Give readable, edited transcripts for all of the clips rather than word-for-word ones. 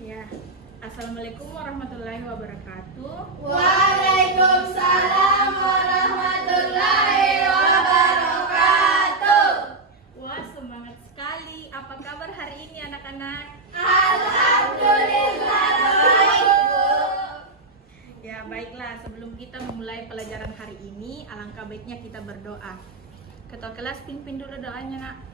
Ya, Assalamualaikum warahmatullahi wabarakatuh. Waalaikumsalam warahmatullahi wabarakatuh. Wah, semangat sekali. Apa kabar hari ini anak-anak? Alhamdulillah baik, Bu. Ya, baiklah. Sebelum kita memulai pelajaran hari ini, alangkah baiknya kita berdoa. Ketua kelas, pimpin dulu doanya, Nak.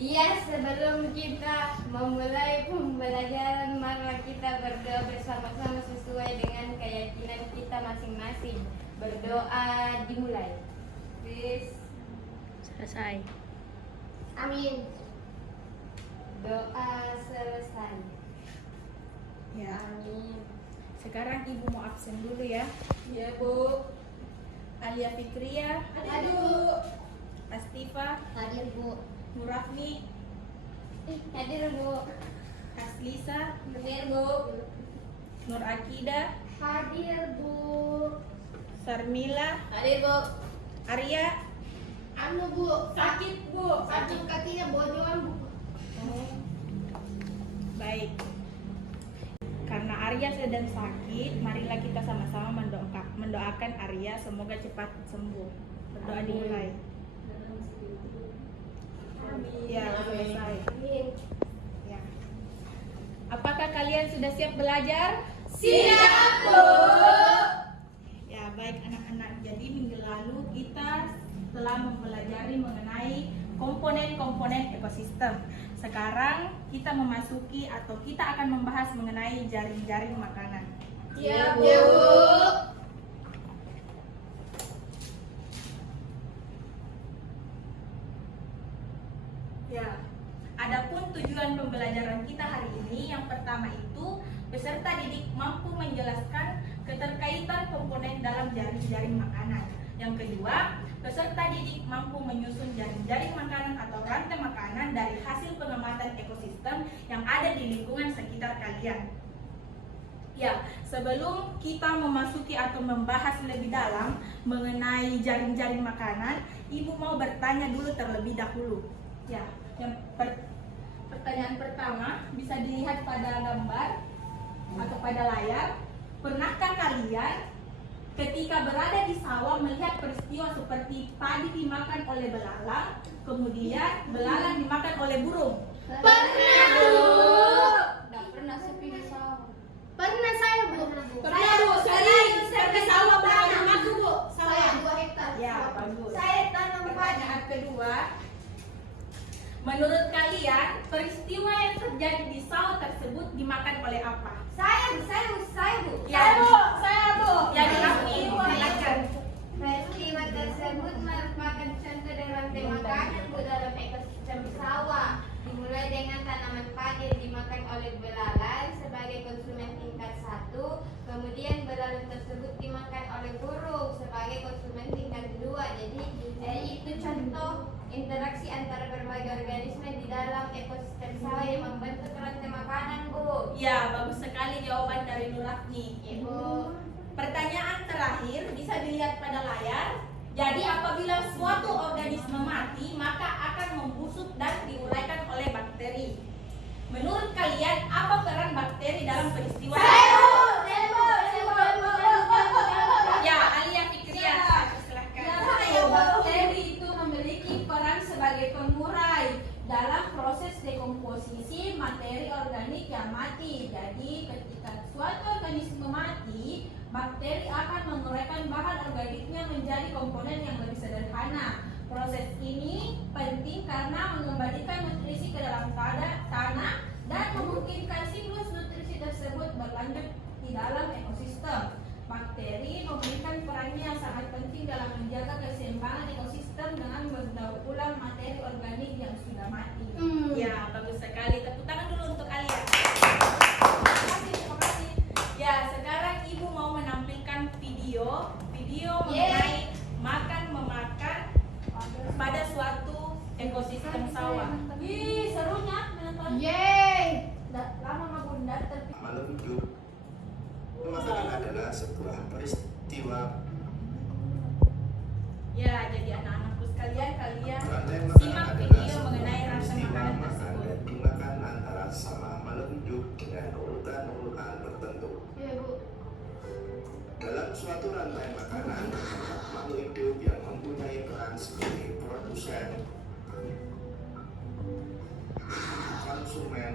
Iya, sebelum kita memulai pembelajaran, mari kita berdoa bersama-sama sesuai dengan keyakinan kita masing-masing. Berdoa dimulai. Please. Selesai. Amin. Doa selesai. Ya. Amin. Sekarang Ibu mau absen dulu ya. Ya, Bu. Alia Fikria, Hadir, Bu. Astifa, Hadir, Bu. Nurafni, Hadir, Bu. Haslisa, Hadir, Bu. Nur Akida, Hadir, Bu. Sarmila, Hadir, Bu. Arya. Bu, sakit, Bu. Sakit kakinya bojoan, Bu. Baik. Karena Arya sedang sakit, marilah kita sama-sama mendoakan Arya semoga cepat sembuh. Berdoa dimulai. Ya, selesai. Ya. Apakah kalian sudah siap belajar? Siap, Bu. Ya, baik anak-anak. Jadi minggu lalu kita telah mempelajari mengenai komponen-komponen ekosistem. Sekarang kita memasuki atau kita akan membahas mengenai jaring-jaring makanan. Ya, Bu. Ya. Adapun tujuan pembelajaran kita hari ini, yang pertama itu peserta didik mampu menjelaskan keterkaitan komponen dalam jaring-jaring makanan. Yang kedua, peserta didik mampu menyusun jaring-jaring makanan atau rantai makanan dari hasil pengamatan ekosistem yang ada di lingkungan sekitar kalian. Ya, sebelum kita memasuki atau membahas lebih dalam mengenai jaring-jaring makanan, Ibu mau bertanya dulu terlebih dahulu. Ya, pertanyaan pertama bisa dilihat pada gambar atau pada layar. Pernahkah kalian ketika berada di sawah melihat peristiwa seperti padi dimakan oleh belalang, kemudian belalang dimakan oleh burung? Pernah, Bu. Nggak pernah sepi di sawah. Pernah saya, Bu. Pernah, Bu. Sering sepi sawah beranam aku, Bu. Saya 2 hektar. Ya, bagus. Saya tanam padi. Pertanyaan kedua, menurut kalian peristiwa yang terjadi di sawah tersebut dimakan oleh apa? Saya, Bu. Ya, Saya, Bu. Ya, Rafni, silakan. Peristiwa tersebut merupakan contoh dari rantai makanan, Bu, dalam ekosistem sawah. Dimulai dengan tanaman padi yang dimakan oleh belalang sebagai konsumen tingkat 1, kemudian belalang tersebut dimakan oleh burung sebagai konsumen tingkat 2. Jadi itu contoh interaksi antara berbagai organisme di dalam ekosistem sawah yang membentuk rantai makanan, Bu. Ya, bagus sekali jawaban dari Nurafni. Ibu. Pertanyaan terakhir bisa dilihat pada layar. Jadi apabila suatu organisme mati, maka akan membusuk dan diuraikan oleh bakteri. Menurut kalian, apa peran bakteri dalam peristiwa? Ya, Alia Fikria, silahkan. Bakteri itu memiliki peran sebagai pengurai dalam proses dekomposisi materi organik yang mati. Jadi ketika suatu organisme mati, bakteri akan menguraikan bahan organiknya menjadi komponen yang lebih sederhana. Proses ini penting karena mengembalikan nutrisi ke dalam tanah dan memungkinkan siklus nutrisi tersebut berlanjut di dalam ekosistem. Bakteri memberikan perannya yang sangat penting dalam menjaga keseimbangan ekosistem dengan mendaur ulang materi organik yang sudah mati. Ya, bagus sekali. Tepuk tangan dulu untuk Alia. Terima kasih. Ya, sekarang Ibu mau menampilkan video mengenai memakan pada suatu ekosistem sawah. Ih, serunya menonton. Yeay. Lama mah bunda tapi Makhluk hidup masakan adalah sebuah peristiwa. Ya, jadi anak-anakku sekalian, kalian Rantai simak makanan video adalah mengenai rasa peristiwa makanan makan tersebut. dan dimakan antara sama makhluk hidup dengan urutan-urutan tertentu. Ya Bu. Dalam suatu rantai makanan, terdapat makhluk hidup yang mempunyai peran sebagai produsen, konsumen,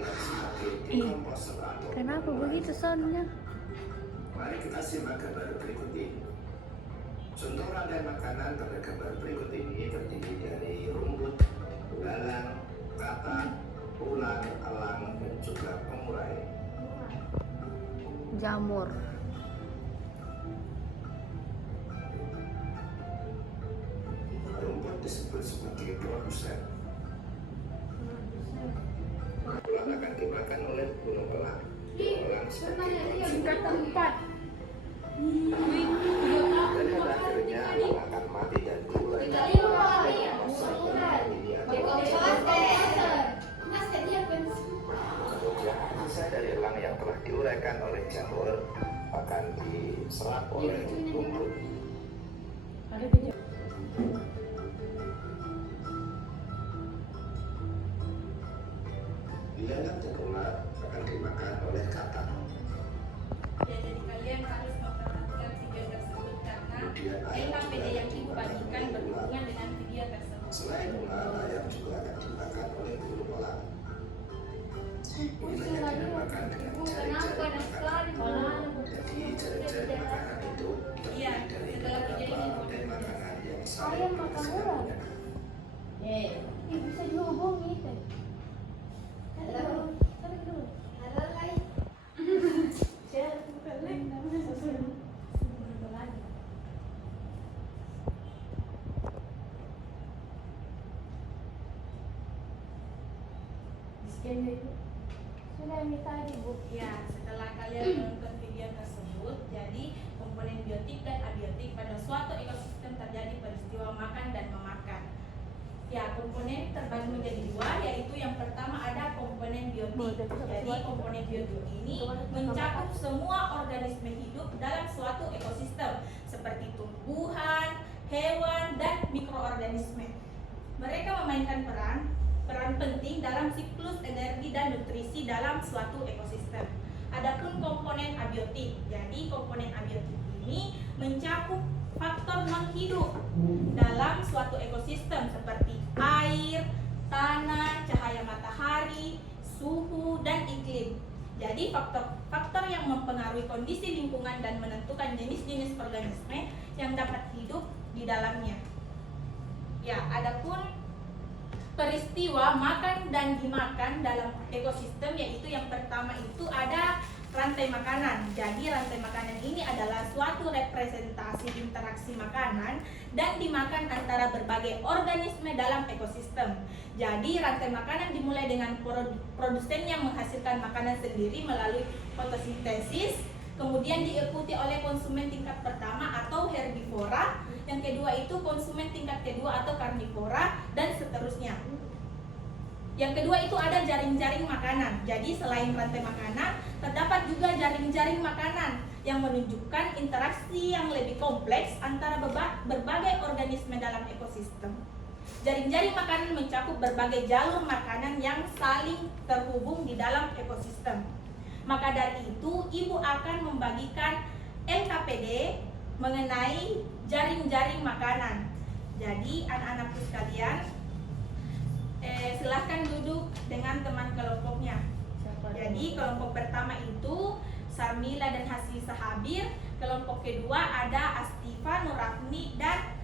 dan sebagai dekomposer atau Kenapa pengurang. begitu soundnya? Mari kita simak gambar berikut ini. Contoh rantai makanan pada gambar berikut ini terdiri dari rumput, belalang, katak, ulat, elang, dan juga pengurai. Jamur. Rumput disebut sebagai produsen. Ulat akan dimakan oleh burung elang. Elang sebagai konsumen. Dan pada akhirnya elang akan mati dan diurai. Kemudian sisa dari elang yang telah diuraikan oleh jamur akan diserap oleh rumput. Belalang dan ulat akan dimakan oleh katak. Ya, jadi kalian harus memperhatikan video tersebut karena Kemudian ayam LKPD yang ibu juga akan bagikan dimakan oleh ulat. berhubungan dengan video tersebut. Selain ulat, ayam juga akan dimakan oleh burung elang. Ini hanya dinamakan dengan jari-jari makanan. Jadi jari-jari makanan itu Iya, terdiri dari setelah beberapa kejadian ini. rantai makanan yang saling Ayam makan berkesinambungan. ulat. Bisa dihubungi teh. Halo. Halo Lai. Sudah minta tadi Bu. Ya, setelah kalian menonton video tersebut, jadi komponen biotik dan abiotik pada suatu ekosistem terjadi peristiwa makan dan memakan. Ya, komponen terbagi menjadi dua, yaitu yang pertama ada komponen biotik. Jadi komponen biotik ini mencakup semua organisme hidup dalam suatu ekosistem, seperti tumbuhan, hewan, dan mikroorganisme. Mereka memainkan peran penting dalam siklus energi dan nutrisi dalam suatu ekosistem. Adapun komponen abiotik, jadi komponen abiotik ini mencakup faktor non-hidup dalam suatu ekosistem seperti air, tanah, cahaya matahari, suhu, dan iklim. Jadi faktor-faktor yang mempengaruhi kondisi lingkungan dan menentukan jenis-jenis organisme yang dapat hidup di dalamnya. Ya, adapun peristiwa makan dan dimakan dalam ekosistem, yaitu yang pertama itu ada rantai makanan. Jadi rantai makanan ini adalah suatu representasi interaksi makanan dan dimakan antara berbagai organisme dalam ekosistem. Jadi rantai makanan dimulai dengan produsen yang menghasilkan makanan sendiri melalui fotosintesis, kemudian diikuti oleh konsumen tingkat pertama atau herbivora, yang kedua itu konsumen tingkat kedua atau karnivora, dan seterusnya. Yang kedua itu ada jaring-jaring makanan. Jadi selain rantai makanan, terdapat juga jaring-jaring makanan yang menunjukkan interaksi yang lebih kompleks antara berbagai organisme dalam ekosistem. Jaring-jaring makanan mencakup berbagai jalur makanan yang saling terhubung di dalam ekosistem. Maka dari itu, Ibu akan membagikan LKPD mengenai jaring-jaring makanan. Jadi anak-anakku sekalian, silahkan duduk dengan teman kelompoknya. Jadi kelompok pertama itu Sarmila dan Hasli Sahabir. Kelompok kedua ada Astiva, Nurafni, dan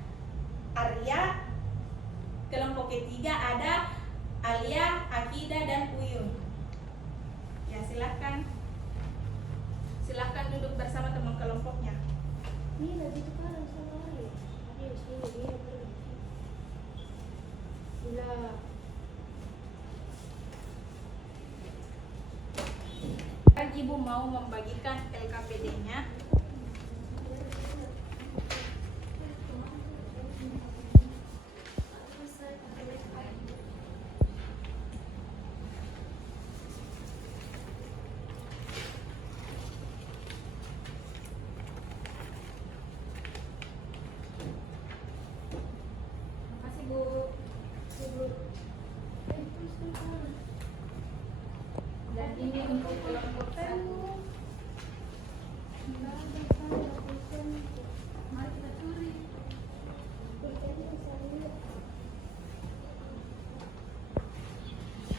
Arya. Kelompok ketiga ada Alia, Akida, dan Uyun. Ya, silahkan duduk bersama teman kelompoknya. Ini lagi tukaran sama lain. Ayo sini dia pergi. Gila. Kan Ibu mau membagikan LKPD-nya.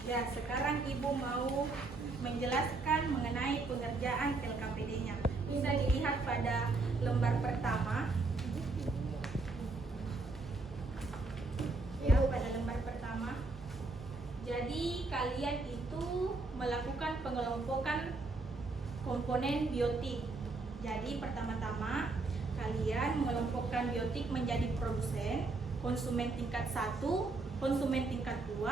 Ya, sekarang Ibu mau menjelaskan mengenai pengerjaan LKPD-nya. Bisa dilihat pada lembar pertama. Ya, pada lembar pertama. Jadi kalian itu melakukan pengelompokan komponen biotik. Jadi pertama-tama kalian mengelompokkan biotik menjadi produsen, konsumen tingkat 1, konsumen tingkat 2,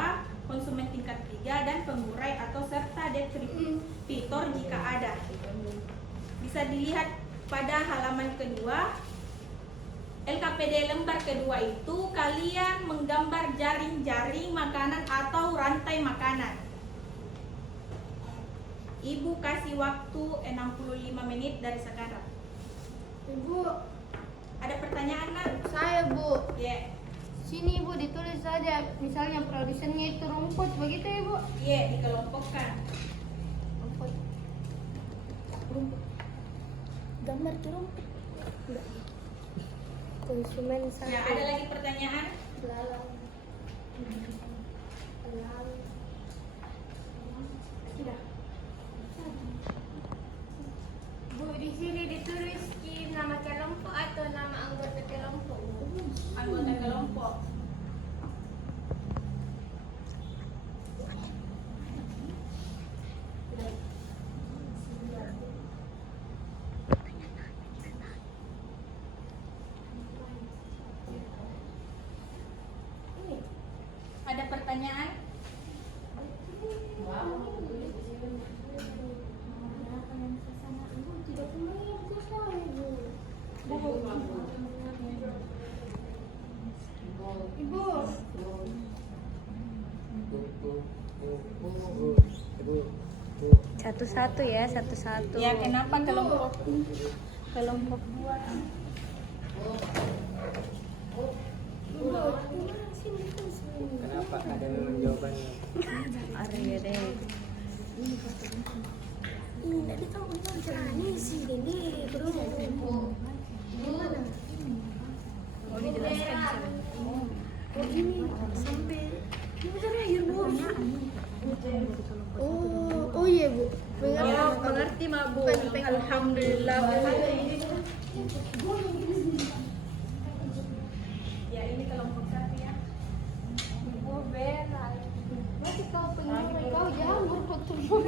konsumen tingkat 3, dan pengurai atau serta distributor jika ada. Bisa dilihat pada halaman kedua. LKPD lembar kedua itu kalian menggambar jaring-jaring makanan atau rantai makanan. Ibu kasih waktu 65 menit dari sekarang. Ibu, Ada pertanyaan, Nak? saya Bu. Ya, Sini Ibu ditulis saja, misalnya produsennya itu rumput, begitu ya Bu? ya, dikelompokkan. Rumput. Rumput. Gambar tuh rumput. Enggak. Konsumen satu. Ya, ada lagi pertanyaan? Belalang. Belalang. Sudah. Bu, di sini ditulis nama kelompok atau nama anggota kelompok? Anggota kelompok. Ada pertanyaan? Tidak semuanya bisa saya Bu. Ibu. Satu-satu ya, satu-satu. Ya, kenapa kelompok dua? Kenapa ada memang jawabannya? Arya deh. Tidak tahu ini caranya sih, Dede. Bro. Gimana? Oh, dijelaskan. Oh ini sampai ini terakhir Bu. Oh iya Bu. Mengerti, Mak Bu. Alhamdulillah. Ya, ini kelompok satu ya. Bu benar. Nanti kau pengen kau jamur betul Bu.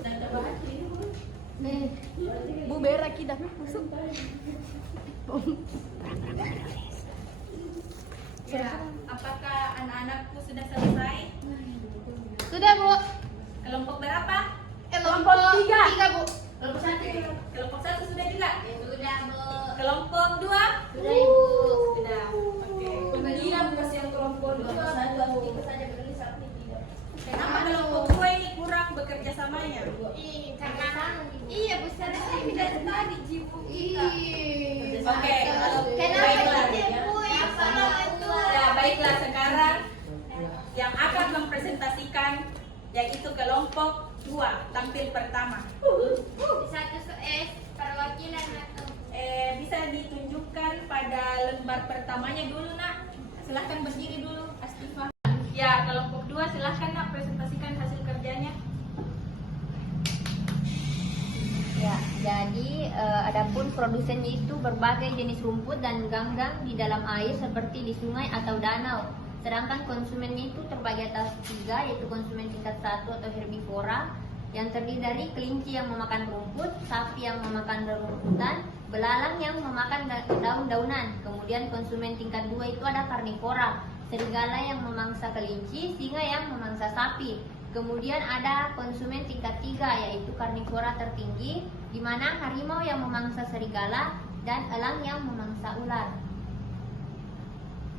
Ada bahas ini, Bu. Bu berak kita masuk. Ya, apakah anak-anakku sudah selesai? Sudah Bu. Kelompok berapa? Kelompok 3 Bu. Kelompok satu. Kelompok satu sudah juga? Sudah, Bu. Kelompok dua? Sudah, Ibu. Sudah. Oke. Kemudian kasihan kelompok dua. Kenapa kelompok dua ini kurang bekerja samanya? Karena iya Bu, saya dari tadi Jibu kita. Oke, baiklah. Ya, baiklah sekarang yang akan mempresentasikan yaitu kelompok 2 tampil pertama. Satu perwakilan atau Bisa ditunjukkan pada lembar pertamanya dulu, Nak. Silahkan berdiri dulu, Astifah. Ya, kelompok 2 silahkan, Nak, presentasikan hasil kerjanya. Ya, jadi adapun produsennya itu berbagai jenis rumput dan ganggang di dalam air seperti di sungai atau danau. Sedangkan konsumennya itu terbagi atas 3, yaitu konsumen tingkat 1 atau herbivora yang terdiri dari kelinci yang memakan rumput, sapi yang memakan rerumputan, belalang yang memakan daun-daunan. Kemudian konsumen tingkat 2 itu ada karnivora, serigala yang memangsa kelinci, singa yang memangsa sapi. Kemudian ada konsumen tingkat 3 yaitu karnivora tertinggi, di mana harimau yang memangsa serigala dan elang yang memangsa ular.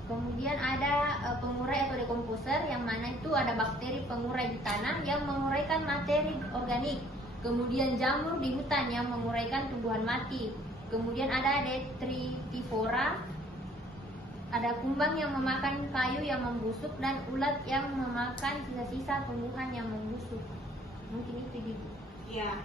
Kemudian ada pengurai atau dekomposer, yang mana itu ada bakteri pengurai di tanah yang menguraikan materi organik. Kemudian jamur di hutan yang menguraikan tumbuhan mati. Kemudian ada detritivora, ada kumbang yang memakan kayu yang membusuk dan ulat yang memakan sisa-sisa tumbuhan yang membusuk. Mungkin itu Ibu. Ya,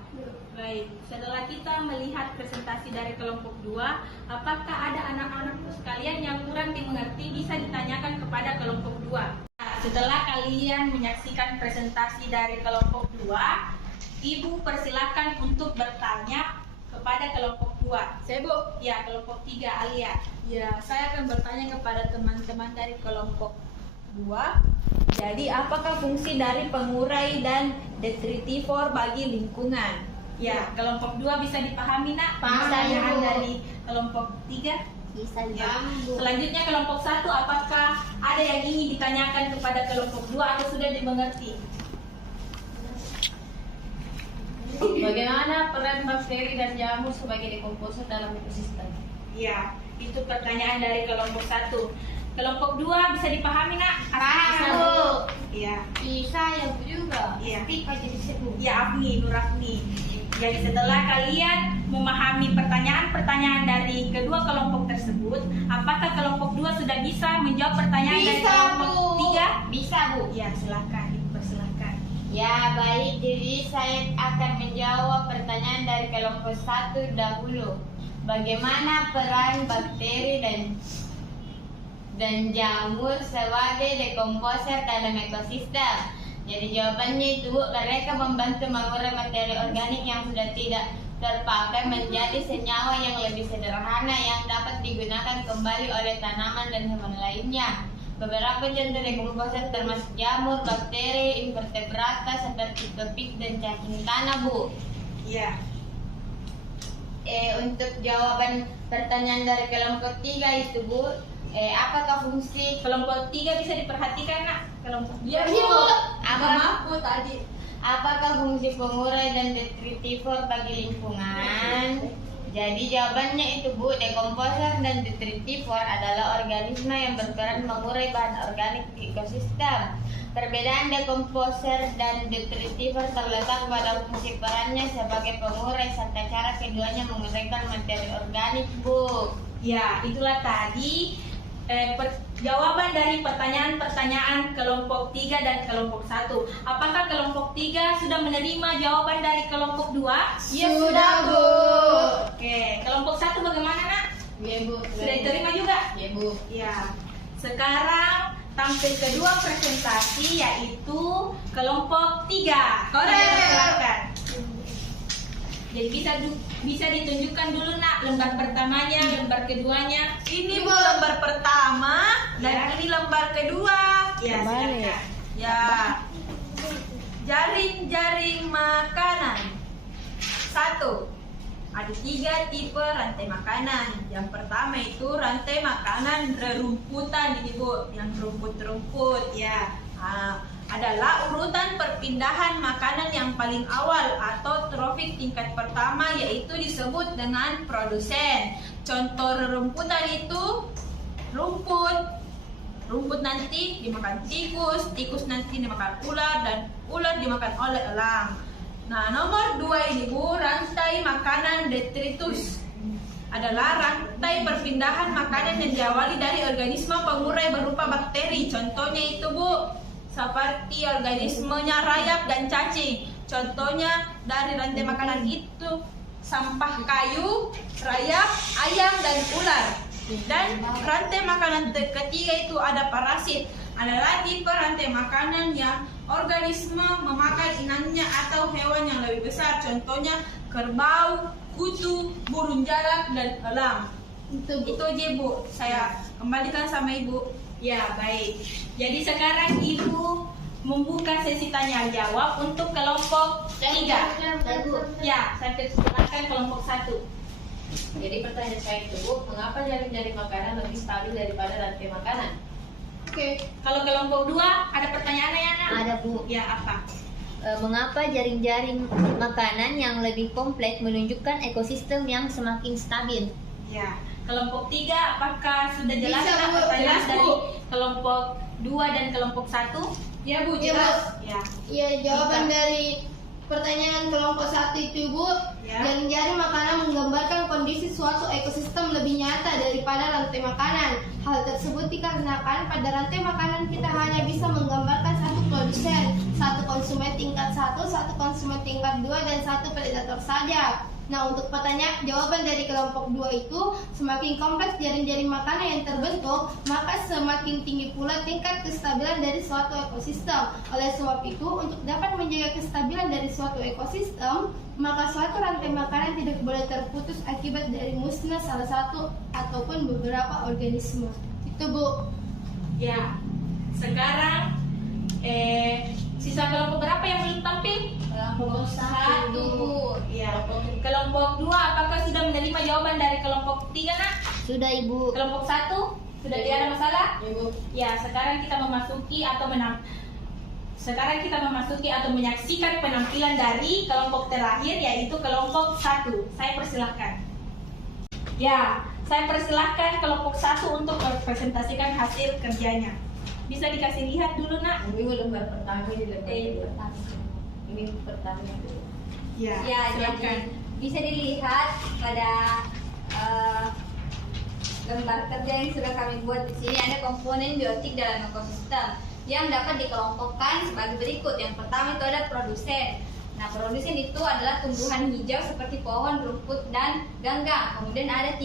baik. Setelah kita melihat presentasi dari kelompok 2, apakah ada anak-anakku sekalian yang kurang dimengerti bisa ditanyakan kepada kelompok 2? Nah, setelah kalian menyaksikan presentasi dari kelompok 2, Ibu persilakan untuk bertanya kepada kelompok 2. Saya Bu. Ya, kelompok 3 Alia. Ya, saya akan bertanya kepada teman-teman dari kelompok 2. Jadi, apakah fungsi dari pengurai dan detritivor bagi lingkungan? Ya, kelompok 2 bisa dipahami nak? Paham, Pertanyaan Bu. dari kelompok 3. Bisa Ya. Selanjutnya kelompok 1, apakah ada yang ingin ditanyakan kepada kelompok 2 atau sudah dimengerti? Bagaimana peran bakteri dan jamur sebagai dekomposer dalam ekosistem? Ya, itu pertanyaan dari kelompok 1. Kelompok 2 bisa dipahami nak? Paham, Bisa, Bu. Iya. Bisa ya Bu juga. Iya. Tipe jadi sebut. Ya, Afni, Nur Afni. Jadi setelah kalian memahami pertanyaan-pertanyaan dari kedua kelompok tersebut, apakah kelompok 2 sudah bisa menjawab pertanyaan dari Bisa kelompok Bu. 3? Bisa Bu. Ya, silakan, dipersilakan. Ya baik, jadi saya akan menjawab pertanyaan dari kelompok 1 dahulu. Bagaimana peran bakteri dan jamur sebagai dekomposer dalam ekosistem? Jadi jawabannya itu, mereka membantu mengurai materi organik yang sudah tidak terpakai menjadi senyawa yang lebih sederhana yang dapat digunakan kembali oleh tanaman dan hewan lainnya. Beberapa contoh dekomposer termasuk jamur, bakteri, invertebrata seperti kepik dan cacing tanah, Bu. Iya. Untuk jawaban pertanyaan dari kelompok 3 itu, Bu, apakah fungsi Kelompok 3 bisa diperhatikan nak? Kelompok Ya, Iya, Bu. Bu. Maaf Bu tadi. apakah fungsi pengurai dan detritivor bagi lingkungan? Jadi jawabannya itu, Bu, dekomposer dan detritivor adalah organisme yang berperan mengurai bahan organik di ekosistem. Perbedaan dekomposer dan detritivor terletak pada fungsi perannya sebagai pengurai serta cara keduanya menguraikan materi organik, Bu. Ya, itulah tadi jawaban dari pertanyaan-pertanyaan kelompok 3 dan kelompok 1. Apakah kelompok 3 sudah menerima jawaban dari kelompok 2? Ya, sudah, Bu. Oke, kelompok 1 bagaimana nak? Ya Bu. Sudah diterima juga? Ya Bu. Ya. Sekarang tampil kedua presentasi yaitu kelompok 3. Korek. Silakan. Jadi bisa ditunjukkan dulu nak lembar pertamanya, lembar keduanya. Ini Bu lembar pertama dan ini lembar kedua. Ya, silakan. Ya. Jaring-jaring makanan. 1. Ada 3 tipe rantai makanan. Yang pertama itu rantai makanan rerumputan ini Bu, yang rumput-rumput ya. Adalah urutan perpindahan makanan yang paling awal atau trofik tingkat pertama, yaitu disebut dengan produsen. Contoh rerumputan itu rumput nanti dimakan tikus nanti dimakan ular, dan ular dimakan oleh elang. Nah, nomor 2 ini Bu, rantai makanan detritus adalah rantai perpindahan makanan yang diawali dari organisme pengurai berupa bakteri. Contohnya itu Bu, seperti organismenya rayap dan cacing. Contohnya dari rantai makanan itu sampah kayu, rayap, ayam, dan ular. Dan rantai makanan ketiga itu ada parasit, adalah tipe rantai makanan yang organisme memakan inangnya atau hewan yang lebih besar. Contohnya kerbau, kutu, burung jalak, dan elang. Itu aja Bu, saya kembalikan sama Ibu. Ya, baik. Jadi sekarang Ibu membuka sesi tanya jawab untuk kelompok 3. Ya, saya persilakan kelompok 1. Jadi pertanyaan saya itu Bu, mengapa jaring-jaring makanan lebih stabil daripada rantai makanan? Oke, kalau kelompok 2 ada pertanyaan ya nak? Ada Bu. Ya, apa? Mengapa jaring-jaring makanan yang lebih kompleks menunjukkan ekosistem yang semakin stabil? Ya, kelompok 3 apakah sudah jelas Bisa, nak Bu. pertanyaan Jelas, dari Bu. kelompok 2 dan kelompok 1? Ya Bu, Ya, jelas. Ya. Ya, jawaban dari pertanyaan kelompok 1 itu, Bu, Ya. jaring-jaring makanan menggambarkan kondisi suatu ekosistem lebih nyata daripada rantai makanan. Hal tersebut dikarenakan pada rantai makanan kita hanya bisa menggambarkan satu produsen, satu konsumen tingkat 1, satu konsumen tingkat 2, dan satu predator saja. Nah, untuk pertanyaan jawaban dari kelompok 2 itu, semakin kompleks jaring-jaring makanan yang terbentuk, maka semakin tinggi pula tingkat kestabilan dari suatu ekosistem. Oleh sebab itu, untuk dapat menjaga kestabilan dari suatu ekosistem, maka suatu rantai makanan tidak boleh terputus akibat dari musnah salah satu ataupun beberapa organisme. Itu, Bu. Ya, sekarang sisa kelompok berapa yang belum tampil? Kelompok 1, Bu. Ya, kelompok 2 apakah sudah menerima jawaban dari kelompok 3, Nak? Sudah, Ibu. Kelompok 1 sudah tidak ada masalah? Ibu. Ya, sekarang kita memasuki atau menyaksikan penampilan dari kelompok terakhir, yaitu kelompok 1. Saya persilahkan. Ya, saya persilahkan kelompok 1 untuk mempresentasikan hasil kerjanya. Bisa dikasih lihat dulu, Nak? Ibu lembar pertama ini lembar pertama. Ini pertama dulu. Ya, Ya, silakan. jadi bisa dilihat pada lembar kerja yang sudah kami buat di sini ada komponen biotik dalam ekosistem yang dapat dikelompokkan sebagai berikut. Yang pertama itu ada produsen. Nah, produsen itu adalah tumbuhan hijau seperti pohon, rumput, dan ganggang. Kemudian ada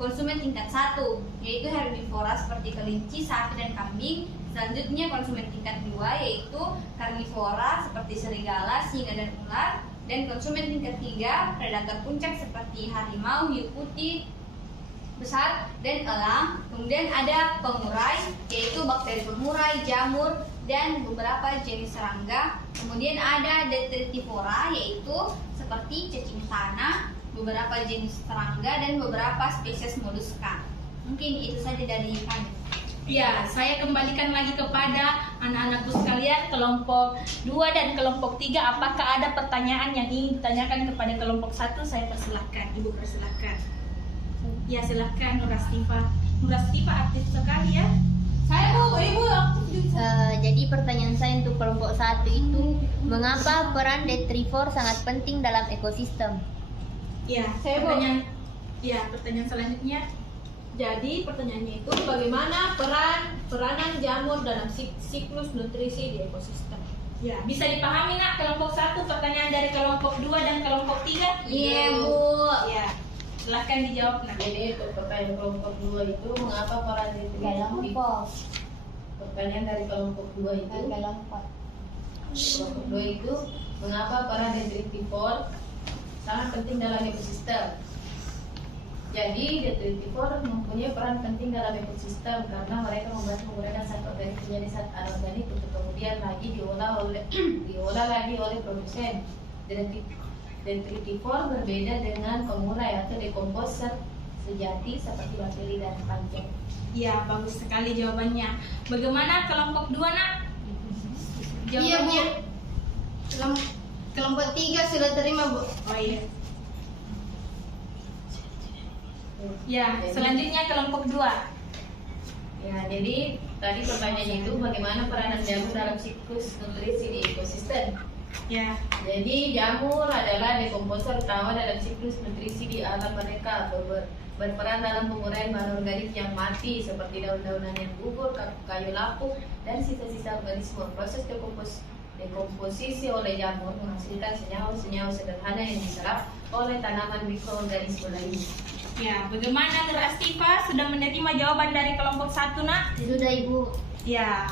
konsumen tingkat 1, yaitu herbivora seperti kelinci, sapi, dan kambing. Selanjutnya konsumen tingkat 2, yaitu karnivora seperti serigala, singa, dan ular. Dan konsumen tingkat 3, predator puncak seperti harimau, hiu putih besar, dan elang. Kemudian ada pengurai, yaitu bakteri pengurai, jamur, dan beberapa jenis serangga. Kemudian ada detritivora, yaitu seperti cacing tanah, beberapa jenis serangga, dan beberapa spesies moluska. Mungkin itu saja dari kami. Ya, saya kembalikan lagi kepada anak-anakku sekalian, kelompok 2 dan kelompok 3. Apakah ada pertanyaan yang ingin ditanyakan kepada kelompok 1? Saya persilahkan, Ibu persilahkan. Ya, silahkan Nurastifa. Nurastifa aktif sekali ya. Saya, Bu, Ibu aktif juga. Jadi pertanyaan saya untuk kelompok 1 itu, mengapa peran detrivor sangat penting dalam ekosistem? Ya, Saya, Bu. pertanyaan selanjutnya. Jadi pertanyaannya itu bagaimana peranan jamur dalam siklus nutrisi di ekosistem? Ya, bisa dipahami, Nak, kelompok 1 pertanyaan dari kelompok 2 dan kelompok 3? Iya, Bu. Ya, silahkan dijawab, Nak. Jadi untuk pertanyaan kelompok 2 itu mengapa peran detrivor? Pertanyaan dari kelompok 2 itu kelompok 2 itu mengapa peran detrivor sangat penting dalam ekosistem? Jadi detritivor mempunyai peran penting dalam ekosistem karena mereka membantu menggunakan zat organik menjadi zat anorganik untuk kemudian lagi diolah lagi oleh produsen. Detritivor berbeda dengan pengurai atau dekomposer sejati seperti bakteri dan pancing. Ya, bagus sekali jawabannya. Bagaimana kelompok 2, Nak? Iya, Bu. Jawabannya? Kelompok 3 sudah terima, Bu. Oh iya. Ya, selanjutnya kelompok 2. Ya, jadi tadi pertanyaannya itu bagaimana peranan jamur dalam siklus nutrisi di ekosistem? Ya, Jadi jamur adalah dekomposer utama dalam siklus nutrisi di alam mereka, berperan dalam penguraian bahan organik yang mati seperti daun-daunan yang gugur, kayu lapuk, dan sisa-sisa organisme. Proses dekomposisi oleh jamur menghasilkan senyawa-senyawa sederhana yang diserap oleh tanaman mikroorganisme lainnya. ya. Bagaimana Nurastifa sudah menerima jawaban dari kelompok 1, Nak? Sudah, Ibu. Ya.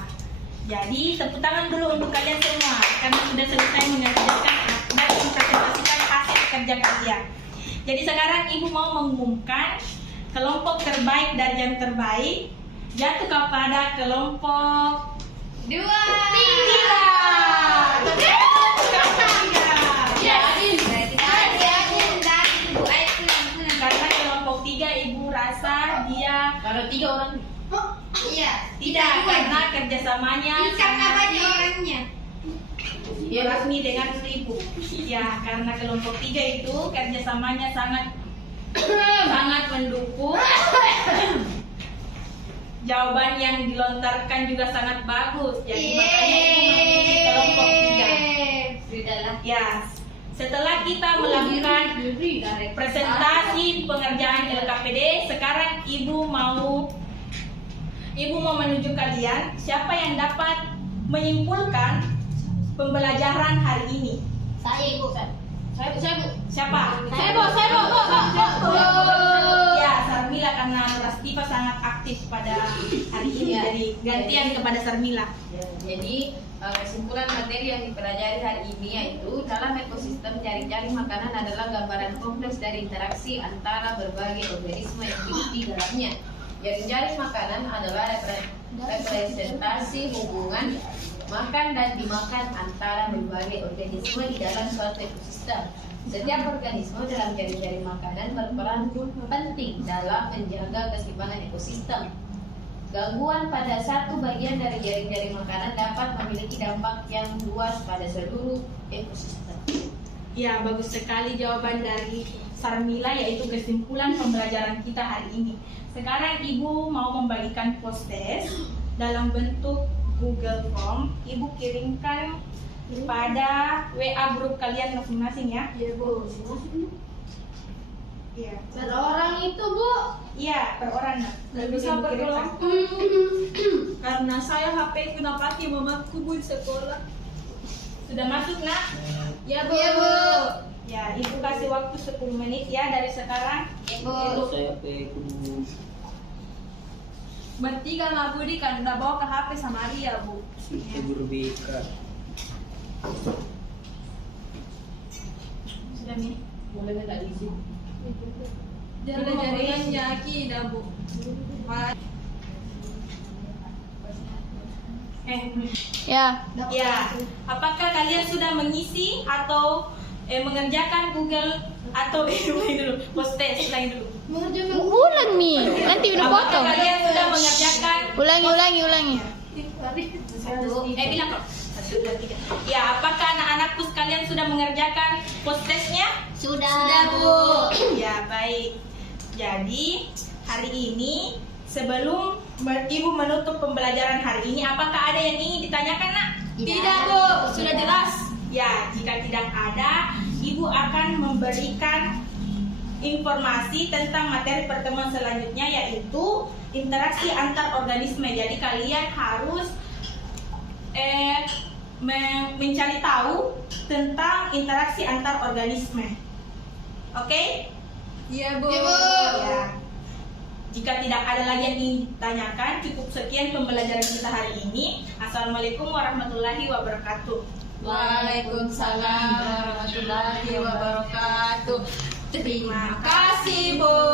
Jadi tepuk tangan dulu untuk kalian semua karena sudah selesai mengerjakan dan mempresentasikan hasil kerja kalian. Jadi sekarang Ibu mau mengumumkan kelompok terbaik dari yang terbaik jatuh kepada kelompok 2. 3. Karena kelompok 3 Ibu rasa dia Kalau 3 orang Iya. tidak, karena kerjasamanya Karena banyak orangnya. ya resmi dengan Ibu. Ya, karena kelompok 3 itu kerjasamanya sangat mendukung. Jawaban yang dilontarkan juga sangat bagus. Jadi makanya Ibu memilih kelompok 3. Sudahlah. Ya, setelah kita melakukan presentasi pengerjaan LKPD, sekarang Ibu mau menunjuk kalian siapa yang dapat menyimpulkan pembelajaran hari ini. Saya, Ibu. Siapa? Saya Bu. Ya, Sarmila karena Rastiva sangat aktif pada hari ini, jadi gantian kepada Sarmila. Jadi kesimpulan materi yang dipelajari hari ini yaitu dalam ekosistem jaring-jaring makanan adalah gambaran kompleks dari interaksi antara berbagai organisme yang hidup di dalamnya. Jaring-jaring makanan adalah representasi hubungan makan dan dimakan antara berbagai organisme di dalam suatu ekosistem. Setiap organisme dalam jaring-jaring makanan berperan penting dalam menjaga keseimbangan ekosistem. Gangguan pada satu bagian dari jaring-jaring makanan dapat memiliki dampak yang luas pada seluruh ekosistem. Ya, bagus sekali jawaban dari Sarmila, yaitu kesimpulan pembelajaran kita hari ini. Sekarang Ibu mau membagikan post-test dalam bentuk Google Form. Ibu kirimkan pada WA grup kalian masing-masing ya. Iya Bu. Iya. Per orang itu Bu. Iya, per orang. Nak. Nggak bisa Ibu per kirimkan. kelompok. Karena saya HP ku pakai mamaku Bu di sekolah. Sudah masuk nak? Ya Bu. Ya, Ibu kasih waktu 10 menit ya dari sekarang. Kalau saya pakai kudu Bertiga lah Budi kan udah bawa ke HP sama Ria Bu. kita guru BK. Sudah nih. Boleh minta izin? Jaringannya Aki dah Bu. Ya. Apakah kalian sudah mengisi atau mengerjakan Google atau ulangi dulu, post test ulangi dulu. Ulang nih, nanti udah Apakah potong. kalian sudah mengerjakan? Ulangi. Bilang kok. 1, 2, 3. Ya, apakah anak-anakku sekalian sudah mengerjakan post testnya? Sudah, Bu. Ya, baik. Jadi, hari ini sebelum Ibu menutup pembelajaran hari ini, apakah ada yang ingin ditanyakan, Nak? Tidak Bu, sudah jelas. Ya, jika tidak ada, Ibu akan memberikan informasi tentang materi pertemuan selanjutnya, yaitu interaksi antar organisme. Jadi kalian harus mencari tahu tentang interaksi antar organisme. Oke? Iya Bu. Ya. Jika tidak ada lagi yang ingin ditanyakan, cukup sekian pembelajaran kita hari ini. Assalamualaikum warahmatullahi wabarakatuh. Waalaikumsalam warahmatullahi wabarakatuh. Terima kasih Bu.